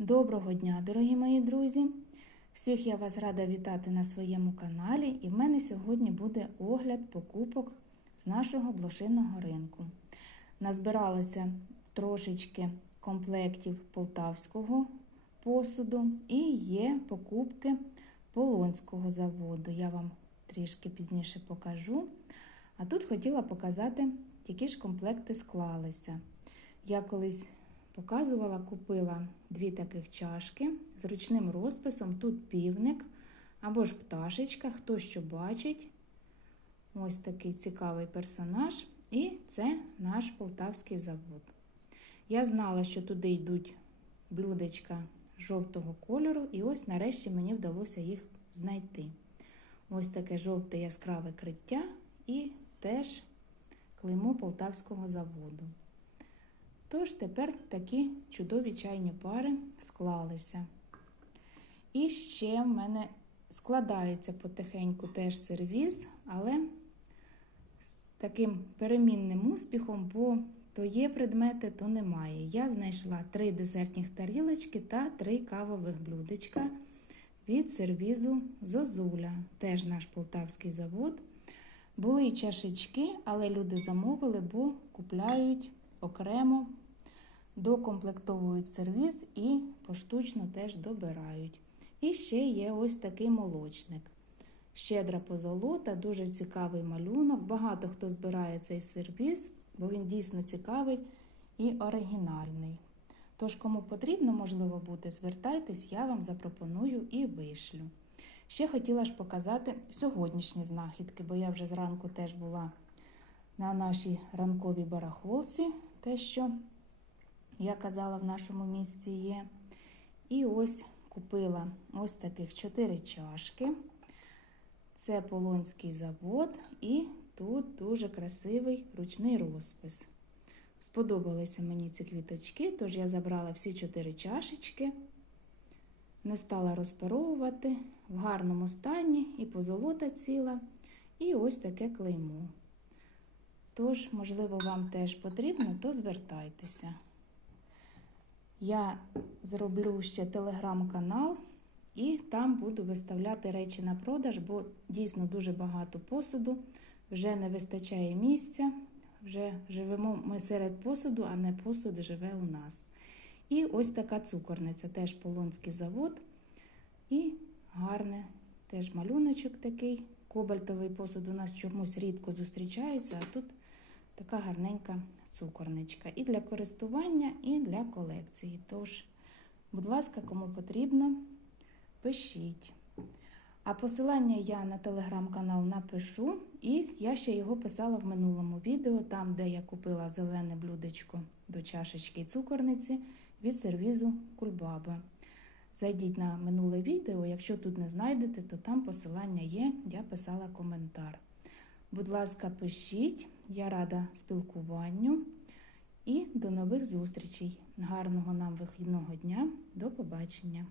Доброго дня, дорогі мої друзі! Всіх я вас рада вітати на своєму каналі, і в мене сьогодні буде огляд покупок з нашого блошиного ринку. Назбиралося трошечки комплектів полтавського посуду і є покупки Полонського заводу. Я вам трішки пізніше покажу. А тут хотіла показати, які ж комплекти склалися. Я колись показувала, купила дві таких чашки з ручним розписом. Тут півник або ж пташечка, хто що бачить. Ось такий цікавий персонаж. І це наш полтавський завод. Я знала, що туди йдуть блюдечка жовтого кольору, і ось нарешті мені вдалося їх знайти. Ось таке жовте яскраве криття і теж клеймо полтавського заводу. Тож тепер такі чудові чайні пари склалися. І ще в мене складається потихеньку теж сервіз, але з таким перемінним успіхом, бо то є предмети, то немає. Я знайшла три десертних тарілочки та три кавових блюдечка від сервізу Зозуля, теж наш полтавський завод. Були й чашечки, але люди замовили, бо купляють окремо, докомплектовують сервіз і поштучно теж добирають. І ще є ось такий молочник. Щедра позолота, дуже цікавий малюнок. Багато хто збирає цей сервіз, бо він дійсно цікавий і оригінальний. Тож, кому потрібно, можливо, буде, звертайтесь, я вам запропоную і вишлю. Ще хотіла ж показати сьогоднішні знахідки, бо я вже зранку теж була на нашій ранковій барахолці, те, що я казала в нашому місті є. І ось купила ось таких чотири чашки. Це Полонський завод, і тут дуже красивий ручний розпис. Сподобалися мені ці квіточки, тож я забрала всі чотири чашечки, не стала розпаровувати в гарному стані і позолота ціла, і ось таке клеймо. Тож, можливо, вам теж потрібно, то звертайтеся. Я зроблю ще телеграм-канал і там буду виставляти речі на продаж, бо дійсно дуже багато посуду, вже не вистачає місця. Вже живемо ми серед посуду, а не посуд живе у нас. І ось така цукорниця, теж Полонський завод. І гарний теж малюночок такий. Кобальтовий посуд у нас чомусь рідко зустрічається, а тут така гарненька цукорничка. І для користування, і для колекції. Тож, будь ласка, кому потрібно, пишіть. А посилання я на телеграм-канал напишу, і я ще його писала в минулому відео, там, де я купила зелене блюдечко до чашечки цукорниці від сервізу Кульбаба. Зайдіть на минуле відео, якщо тут не знайдете, то там посилання є, я писала коментар. Будь ласка, пишіть, я рада спілкуванню і до нових зустрічей. Гарного нам вихідного дня. До побачення!